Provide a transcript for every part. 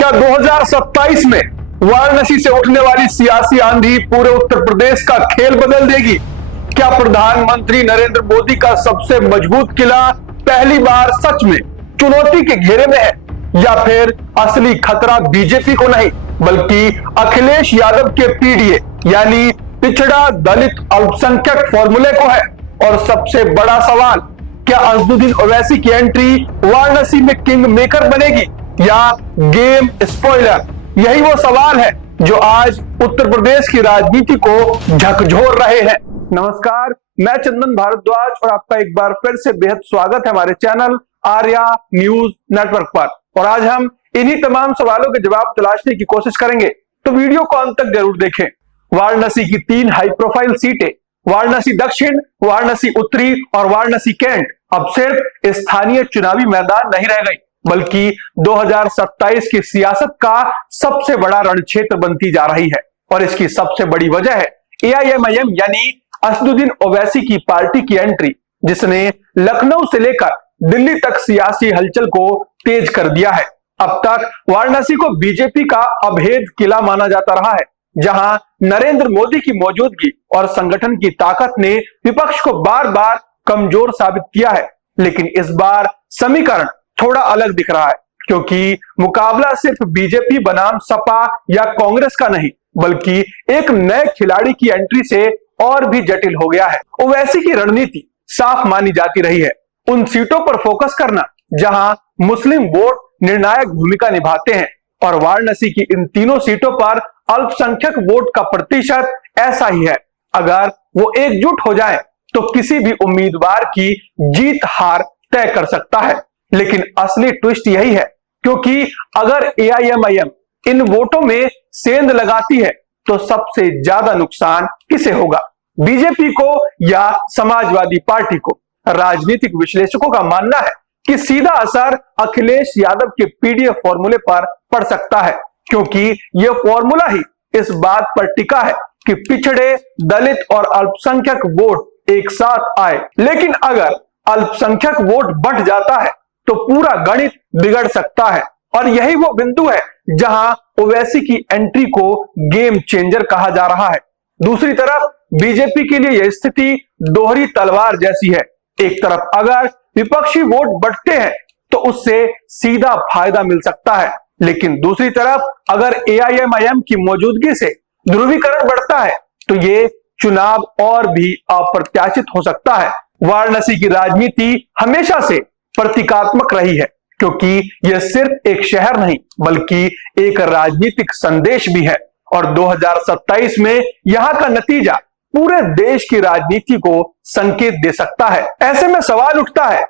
क्या 2027 में वाराणसी से उठने वाली सियासी आंधी पूरे उत्तर प्रदेश का खेल बदल देगी? क्या प्रधानमंत्री नरेंद्र मोदी का सबसे मजबूत किला पहली बार सच में चुनौती के घेरे में है, या फिर असली खतरा बीजेपी को नहीं बल्कि अखिलेश यादव के पीडीए यानी पिछड़ा दलित अल्पसंख्यक फॉर्मूले को है? और सबसे बड़ा सवाल, क्या असदुद्दीन ओवैसी की एंट्री वाराणसी में किंग मेकर बनेगी या गेम स्पॉइलर? यही वो सवाल है जो आज उत्तर प्रदेश की राजनीति को झकझोर रहे हैं। नमस्कार, मैं चंदन भारद्वाज और आपका एक बार फिर से बेहद स्वागत है हमारे चैनल आर्या न्यूज नेटवर्क पर। और आज हम इन्हीं तमाम सवालों के जवाब तलाशने की कोशिश करेंगे, तो वीडियो को अंत तक जरूर देखें। वाराणसी की 3 हाई प्रोफाइल सीटें, वाराणसी दक्षिण, वाराणसी उत्तरी और वाराणसी कैंट, अब सिर्फ स्थानीय चुनावी मैदान नहीं रह गई बल्कि 2027 की सियासत का सबसे बड़ा रणक्षेत्र बनती जा रही है। और इसकी सबसे बड़ी वजह है एआईएमआईएम यानी असदुद्दीन ओवैसी की पार्टी की एंट्री, जिसने लखनऊ से लेकर दिल्ली तक सियासी हलचल को तेज कर दिया है। अब तक वाराणसी को बीजेपी का अभेद किला माना जाता रहा है, जहां नरेंद्र मोदी की मौजूदगी और संगठन की ताकत ने विपक्ष को बार बार कमजोर साबित किया है। लेकिन इस बार समीकरण थोड़ा अलग दिख रहा है, क्योंकि मुकाबला सिर्फ बीजेपी बनाम सपा या कांग्रेस का नहीं बल्कि एक नए खिलाड़ी की एंट्री से और भी जटिल हो गया है। ओवैसी की रणनीति साफ मानी जाती रही है, उन सीटों पर फोकस करना जहां मुस्लिम वोट निर्णायक भूमिका निभाते हैं। और वाराणसी की इन तीनों सीटों पर अल्पसंख्यक वोट का प्रतिशत ऐसा ही है, अगर वो एकजुट हो जाए तो किसी भी उम्मीदवार की जीत हार तय कर सकता है। लेकिन असली ट्विस्ट यही है, क्योंकि अगर एआईएमआईएम इन वोटों में सेंध लगाती है तो सबसे ज्यादा नुकसान किसे होगा, बीजेपी को या समाजवादी पार्टी को? राजनीतिक विश्लेषकों का मानना है कि सीधा असर अखिलेश यादव के पीडीए फॉर्मूले पर पड़ सकता है, क्योंकि यह फॉर्मूला ही इस बात पर टिका है कि पिछड़े, दलित और अल्पसंख्यक वोट एक साथ आए। लेकिन अगर अल्पसंख्यक वोट बंट जाता है तो पूरा गणित बिगड़ सकता है। और यही वो बिंदु है जहां ओवैसी की एंट्री को गेम चेंजर कहा जा रहा है। दूसरी तरफ बीजेपी के लिए यह स्थिति दोहरी तलवार जैसी है। एक तरफ अगर विपक्षी वोट बढ़ते हैं तो उससे सीधा फायदा मिल सकता है, लेकिन दूसरी तरफ अगर एआईएमआईएम की मौजूदगी से ध्रुवीकरण बढ़ता है तो ये चुनाव और भी अप्रत्याशित हो सकता है। वाराणसी की राजनीति हमेशा से प्रतीकात्मक रही है, क्योंकि यह सिर्फ एक शहर नहीं बल्कि एक राजनीतिक संदेश भी है। और 2027 में यहां का नतीजा पूरे देश की राजनीति को संकेत दे सकता है। ऐसे में सवाल उठता है,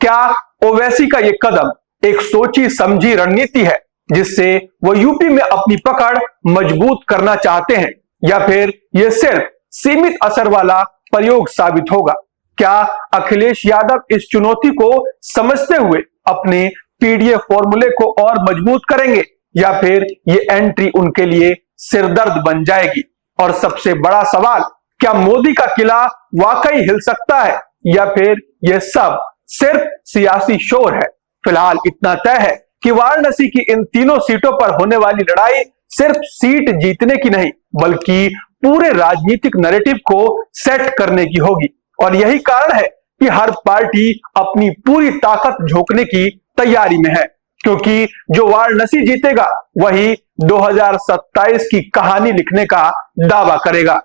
क्या ओवैसी का यह कदम एक सोची समझी रणनीति है जिससे वो यूपी में अपनी पकड़ मजबूत करना चाहते हैं, या फिर यह सिर्फ सीमित असर वाला प्रयोग साबित होगा? क्या अखिलेश यादव इस चुनौती को समझते हुए अपने पीडीए फॉर्मूले को और मजबूत करेंगे, या फिर ये एंट्री उनके लिए सिरदर्द बन जाएगी? और सबसे बड़ा सवाल, क्या मोदी का किला वाकई हिल सकता है या फिर यह सब सिर्फ सियासी शोर है? फिलहाल इतना तय है कि वाराणसी की इन तीनों सीटों पर होने वाली लड़ाई सिर्फ सीट जीतने की नहीं बल्कि पूरे राजनीतिक नैरेटिव को सेट करने की होगी। और यही कारण है कि हर पार्टी अपनी पूरी ताकत झोंकने की तैयारी में है, क्योंकि जो वाराणसी जीतेगा वही 2027 की कहानी लिखने का दावा करेगा।